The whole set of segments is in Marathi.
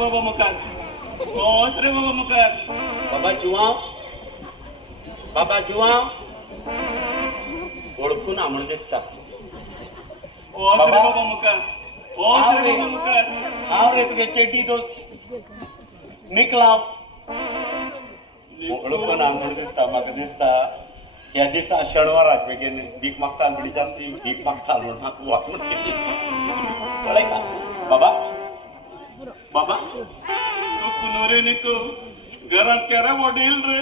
बाबा मुखार होच रे बाबा मुखार बाबा जुवा ओळखून आम्हाला दिसता होच रे बाबा मुखार होच रे बाबा मुखार हांव रे तुगे चेटी तो निकलाव ओळखून आम्हाला दिसता म्हाका दिसता ह्या दिसा शेणवाराक बेगीन भीक मागता बडी जास्ती भीक मागता म्हणून म्हाका वाट कळ्ळें का बाबा बाबा तू कुनोरे निको घरात केरा वडील रे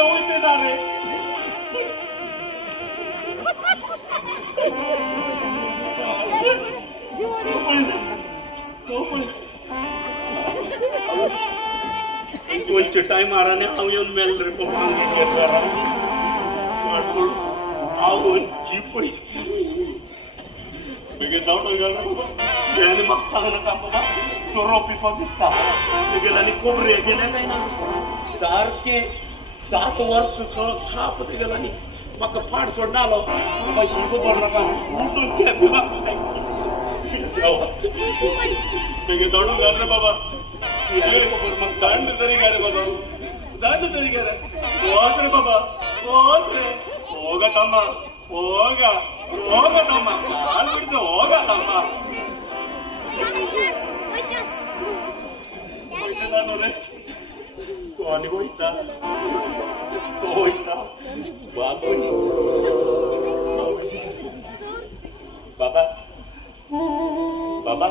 वयते ना रे वयचे टायम माराने हांव येवन मेल रे पप्पा हांव जीप बेगीन जावं गेले म्हाका सांगनाका बाबा चोर ऑफिसांत दिसता तेगेले आनी कोबरे गेले काय ना सारके 7 वर्स साप तेगेले म्हाका फाट सोडनालो बाबा शिको भरनाका उठून बेगीन जावं घाल रे बाबा म्हाका दांड तरी घे रे बाबा दांड तरी घे रे होच रे बाबा होच रे होगा तम्मा होगा होगा तम्मा हाल बिड्डे होगा तम्मा ನಾನು ರೇ ಕೋನಿ ಹೋಯ್ತಾ ಬಾಬೋನಿ ಬಾಬಾ ಬಾಬಾ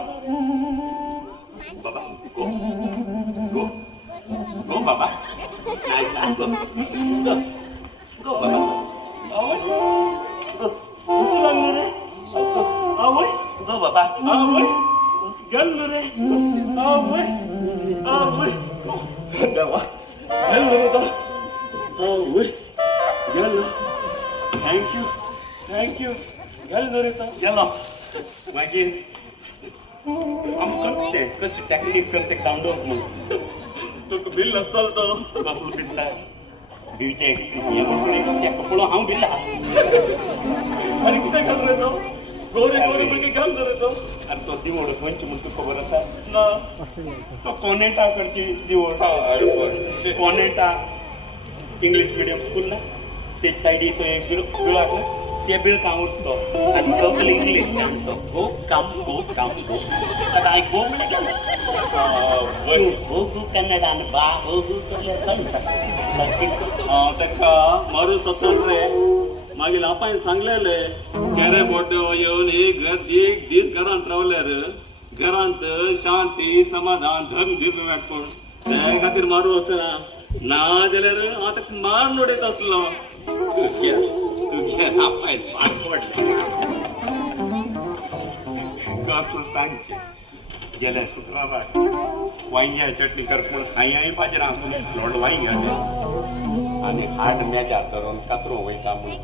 ಬಾಬಾ ಗೋ ಗೋ ಗೋ ಬಾಬಾ ಗೋ ಬಾಬಾ आवय उचलांग रे आवय गो बाबा आवय गल रे आवय आवय देवा गल रे तो आवय गल थँक यू गल रे तो गेलो मागीर आमकां ते कशें टॅक्नीक करते डावनलोड म्हणून तुका बिल आसतालो तो बापूल दिसता दिवचे हे म्हणून त्या कपडो हांव दिला अरे कितें घाल रे तो गोरे गोरे म्हणजे घाल रे तो आनी तो दिवड खंयची म्हूण तुका खबर आसा ना तो कॉनेटा कडची दिवड कॉनेटा इंग्लीश मिडियम स्कूल ना ते सायडी तो एक बिळ आसा ते बिळ हांव उरतो आनी सगळें इंग्लीश तो गो काम आतां हांव गो म्हणलें गेलो गो कन्नड आनी बा गो सगळें चलता ताका मारून सोदून रे मागीर आपायन सांगलेले केरे मोठो येवन एक दीस घरांत रावल्यार घरांत शांती समाधान धन धीर पूण त्या खातीर मारूं वचना ना जाल्यार हांव ताका मारून उडयत आसलो तुगे आपायन फाट पडले कसो सांगचे गेल्या शुक्राराक वांयग्या चटणी कर पूण खाई पाजेर आपूण व्हड वांयग्या आनी हाड मेजार धरून कातरूं वयता म्हूण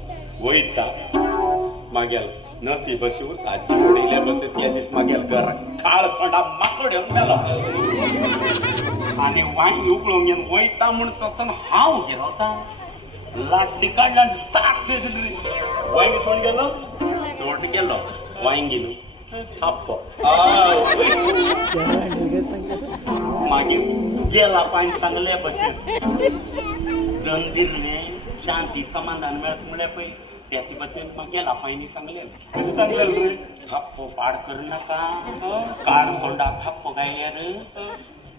वयता मागेल नसी बसून आजी उडयल्या बसत त्या दीस मागेल घराक काळ सोंडा माकड येवन मेलो आनी वांयगी उकळोवंक घेवन वयता म्हूण तसोन हांव गेलोता लाट्टी काडला आनी साक दिली वांयगी तोंड गेलो तोंड गेलो वांयगी न्हू थाप्प मागीर गेला पांय सांगले बशेन धन दिल्लें शांती समाधान मेळत म्हणलें पळय त्याची बशेन म्हाका गेला पांयनी सांगलें कशें सांगलें रे थाप्प पाड करनाका काळ सोंडा थाप्प गायल्यार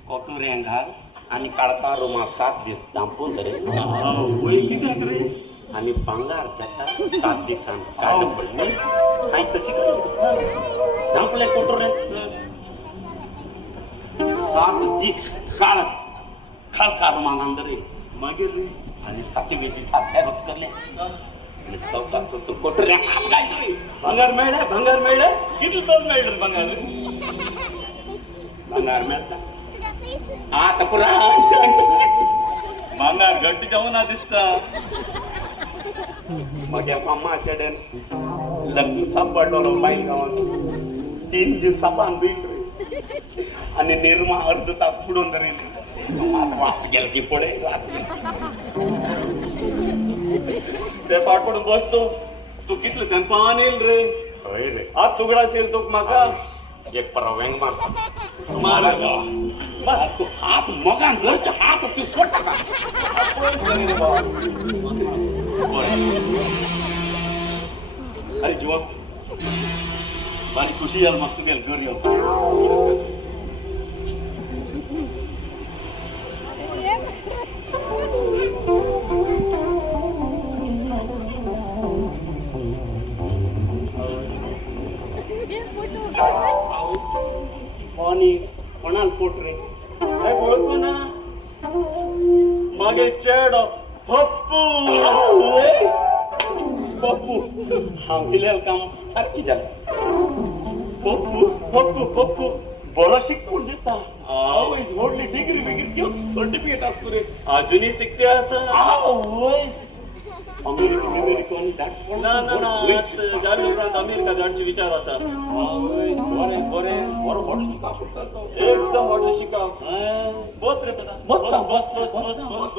कोटुरें घाल आनी काळपा रुमा 7 दीस दांपून रे वय कित्याक रे आनी भांगार घेता 7 दिसांक काड पडली हांवें कशी काडली दांपले कोटुरें 7 दीस काळ खालकार रुमान रे मागीर रे आनी 7 वेची सात करले कोटुरें भांगार मेळ्ळें कितले तोल मेळ्ळे भांगार भांगार मेळटा आता पुरा भांगार घट्ट जावना दिसता माझ्या मामा चेड्यान लग्न सांबाळलो बायल गांवांत 3 दीस सापान बिल आनी निर्मा अर्ध तास पुडून धरिल्ली वास गेलो की पळय ते फाट पडून बसतो तूं कितले तेंपान येयल रे हय रे आज तुगडाचेर तुका म्हाका एक परा व्यंग मार बस तू हात मगान घरचे हात तू सोड का अरे जीवा बारी खुशी याल मस्त गेल घर येऊ पाणी कोणाल पोट रे काय बोलतो ना मागे चेड पप्पू पप्पू हांव दिलेलं काम सारखी झालं पप्पू पप्पू पप्पू बरं शिकून देता आवय मोडली डिग्री बिग्री घेऊन सर्टिफिकेट असतो रे अजूनही शिकते असं अमेरिकन ना ना ना जावेपर्यंत अमेरिका जाण्याचे विचार होता बरे बरे बरं मोठं शिका एकदम मोठं शिका बस रे बस बस बस बस बस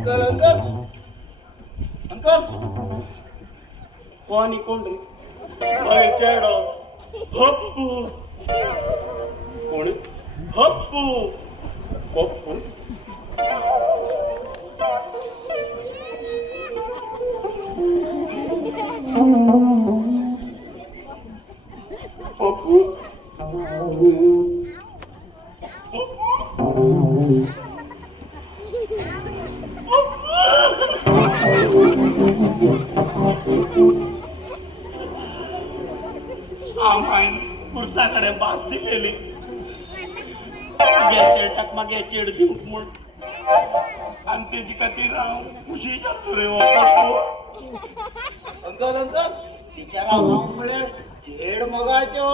अंकल अंकल अंकल कोणी कोण रे चेडो हप्पू कोण हप्पू पप्पू पप्पू आम्हान पुरुषाकडे बास दिलेली टाकमा चेड देऊ म्हणून आणि त्याची कधी राव खुशी जातो रे अंकल अंकल बिचारा मिळेल चेड मगायचो